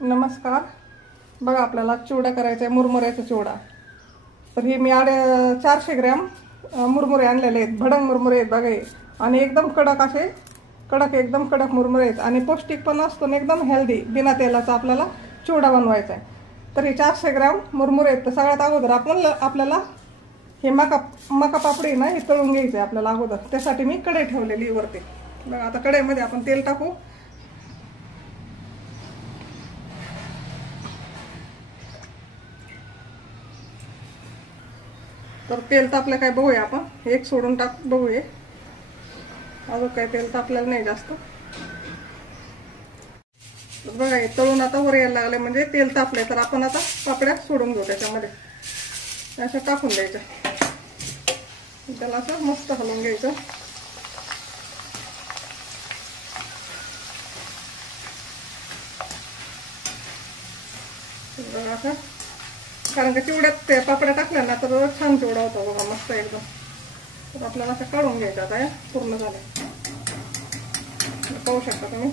नमस्कार. बघा आपल्याला चिवडा करायचा आहे, मुरमुऱ्याचा चिवडा. तर हे मी 400 ग्रॅम मुरमुरे आणलेले आहेत. भडंग मुरमुरे आहेत बघा हे. आणि एकदम कडक असे एकदम कडक मुरमुरे आहेत आणि पौष्टिक पण असतो आणि एकदम हेल्दी बिना तेलाचा आपल्याला चिवडा बनवायचा आहे. तर हे 400 ग्रॅम मुरमुरे आहेत. तर सगळ्यात अगोदर आपल्याला हे मका पापडी ना हे तळून घ्यायचं आहे आपल्याला अगोदर. त्यासाठी मी कढई ठेवलेली वरती. बघा आता कढईमध्ये आपण तेल टाकू. तर तेल तापलं काय बघूया आपण. एक सोडून बघूया. अजून काय तेल तापलेलं नाही जास्त. तर बघा हे तळून आता वर यायला लागले म्हणजे तेल तापलंय. तर आपण आता पापड्या सोडून घेऊ त्याच्यामध्ये. असं टाकून द्यायचं. त्याला असं मस्त हलवून घ्यायचं. बघा असं, कारण का चिवड्यात ते पापड्या टाकल्या ना तर छान चिवडा होता बघा, मस्त एकदम. तर आपल्याला असं काढून घ्यायचं आता. पूर्ण झालं पाहू शकता तुम्ही.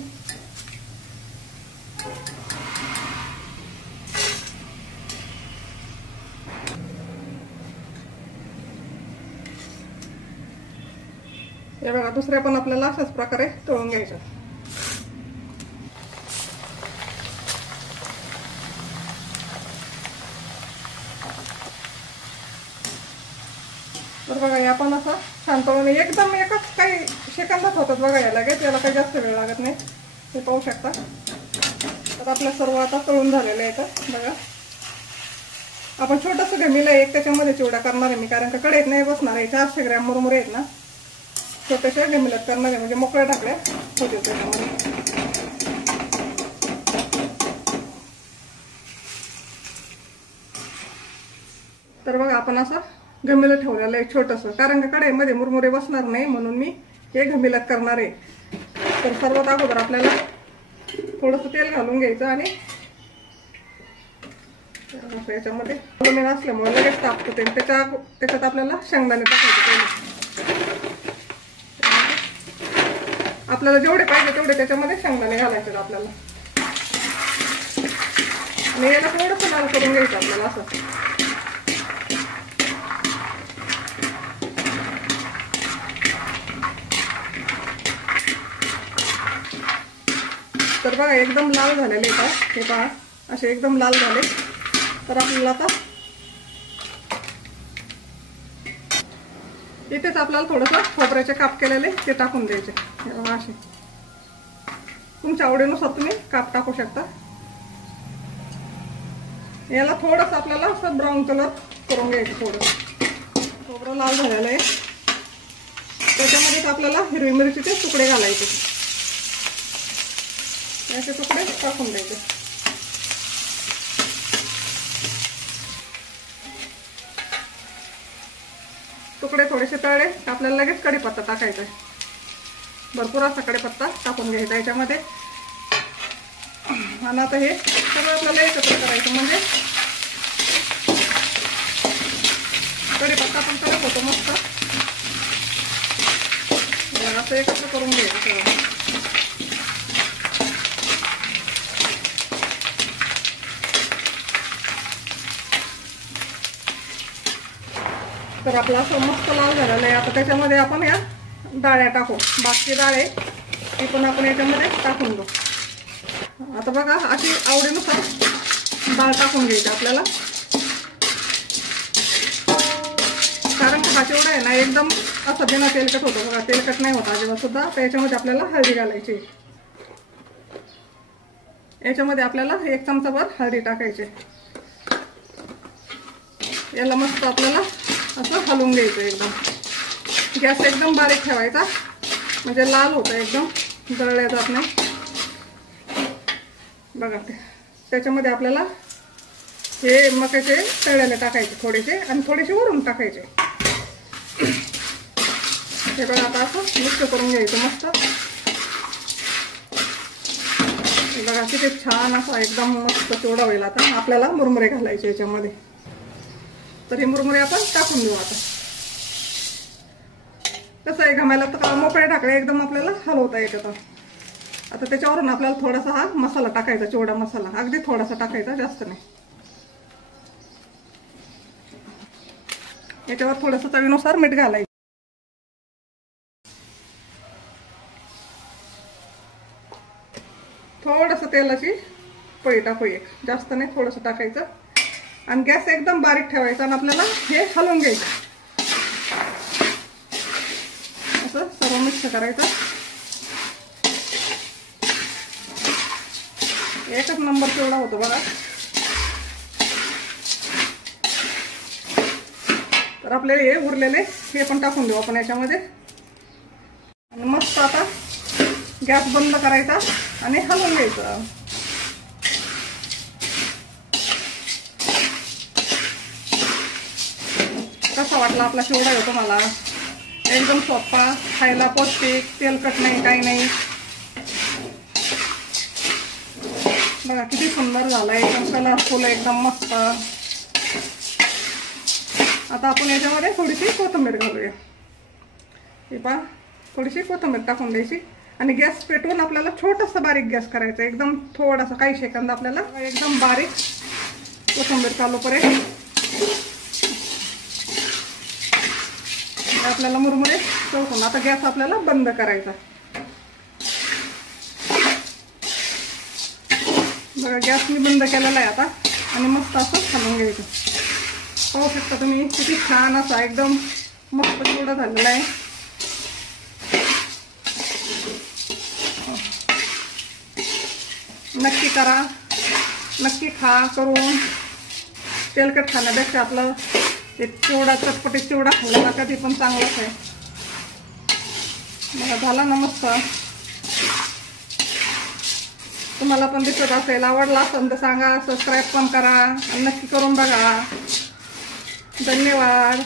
हे बघा दुसऱ्या पण आपल्याला अशाच प्रकारे तळून घ्यायचं. तर बघा हे आपण असं छान तळून एकदम एकच काही सेकंदात होतात बघा. या लगेच याला काही जास्त वेळ लागत नाही. हे पाहू शकता. तर आपल्या सर्व आता तळून झालेलं आहे. तर बघा आपण छोटंसं घमीला एक त्याच्यामध्ये चिवडा करणार आहे मी, कारण का कढईत नाही बसणार आहे. 400 ग्रॅम मुरमुरे आहेत ना, छोट्याशा घमिल्यात करणार आहे म्हणजे मोकळ्या टाकल्या होते त्याच्यामध्ये. तर बघा आपण असं घमिलं ठेवलेलं आहे छोटंसं, कारण का कढईमध्ये मुरमुरे बसणार नाही म्हणून मी हे घमिल्यात करणार आहे. तर सर्वात अगोदर आपल्याला थोडंसं तेल घालून घ्यायचं आणि याच्यामध्ये अल्युमिनियम असल्यामुळे लगेच तापतं तेल. त्याच्यात आपल्याला शेंगदाणे टाकायचे. आपल्याला जेवढे पाहिजे तेवढे त्याच्यामध्ये शेंगदाणे घालायचे आपल्याला. आणि याला थोडंसं लाल करून घ्यायचं आपल्याला असं. तर बघा एकदम लाल झालेले का हे पहा, असे एकदम लाल झाले. तर आपल्याला आता इथेच आपल्याला थोडंसं खोबऱ्याचे काप केलेले ते टाकून द्यायचे. असे तुमच्या आवडीनुसार तुम्ही काप टाकू शकता. याला थोडंसं आपल्याला असं ब्राऊन कलर करून घ्यायचं. थोडं खोबरं लाल झालेलं आहे. त्याच्यामध्येच आपल्याला हिरवी मिरचीचे तुकडे घालायचे. याचे तुकडे टाकून द्यायचे. तुकडे थोडेसे तळले आपल्याला लगेच कढीपत्ता टाकायचा आहे. भरपूर असा कढीपत्ता टाकून घ्यायचा याच्यामध्ये. आणि आता हे सगळं आपल्याला एकत्र करायचं म्हणजे कढीपत्ता पण कडक होतो मस्त. असं एकत्र करून घ्यायचं सगळं. तर आपला असं मस्त लाल झालेला आहे. आता त्याच्यामध्ये आपण या डाळ्या टाकू. बाकी डाळे ती पण आपण याच्यामध्ये टाकून देऊ. आता बघा अशी आवडीनुसार डाळ टाकून घ्यायची आपल्याला. कारण हा चिवडा आहे ना एकदम असं बिना तेलकट होतो बघा. तेलकट नाही होता अजिबात सुद्धा. तर याच्यामध्ये आपल्याला हळदी घालायची. याच्यामध्ये आपल्याला 1 चमचाभर हळदी टाकायची. याला मस्त आपल्याला असं हलवून घ्यायचं एकदम. गॅस एकदम बारीक ठेवायचा म्हणजे लाल होतं एकदम, जळल्या जात नाही. बघा त्याच्यामध्ये आपल्याला हे मक्याचे तळलेले टाकायचे थोडेसे आणि थोडेसे वरून टाकायचे. हे बघा आता असं मिक्स करून घ्यायचं मस्त. बघा किती छान असा एकदम मस्त चिवडा होईल. आता आपल्याला मुरमुरे घालायचे याच्यामध्ये. तर हे मुरमुरे आपण टाकून देऊ. आता कसं आहे घमायला तर मोकळे टाकले एकदम आपल्याला हलवता येतात. आता त्याच्यावरून आपल्याला थोडासा हा मसाला टाकायचा, चिवडा मसाला अगदी थोडासा टाकायचा, जास्त नाही. याच्यावर थोडंसं चवीनुसार मीठ घालायचं. थोडंसं तेलाची पळी टाकू, एक जास्त नाही, थोडंसं टाकायचं. आणि गॅस एकदम बारीक ठेवायचा आणि आपल्याला हे हलवून घ्यायचं. असं सर्व मिक्स करायचं. एकच नंबर चिवडा होतो बघा. तर आपले हे उरलेले हे पण टाकून देऊ आपण याच्यामध्ये. आणि मस्त आता गॅस बंद करायचा आणि हलवून घ्यायचं. कसा वाटला आपला चिवडा होतो मला? एकदम सोपा, खायला पौष्टिक, तेलकट नाही, काही नाही. बघा किती सुंदर झालाय, एकदम कलरफुल, एकदम मस्त. आता आपण याच्यामध्ये थोडीशी कोथिंबीर घालूया. हे पहा, थोडीशी कोथिंबीर टाकून द्यायची. आणि गॅस पेटवून आपल्याला छोटासा बारीक गॅस करायचा, एकदम थोडासा, काही सेकंद आपल्याला एकदम बारीक कोथिंबीर चालू करेल. आपल्याला मुरमुरे चौकून. आता गॅस आपल्याला बंद करायचा. बघा गॅस मी बंद केलेला आहे आता. आणि मस्त असं हलवून घ्यायचं. पाहू शकता तुम्ही किती छान असा एकदम मस्त चिवडा झालेला आहे. नक्की करा, नक्की खा करून. तेलकट खाण्यापेक्षा आपलं ते चिवडा, चटपटीत चिवडा खाल्ला कधी पण चांगलाच आहे. बघा झाला ना मस्त. तुम्हाला पण दिसत असेल, आवडला असेल तर सांगा, सबस्क्राईब पण करा आणि नक्की करून बघा. धन्यवाद.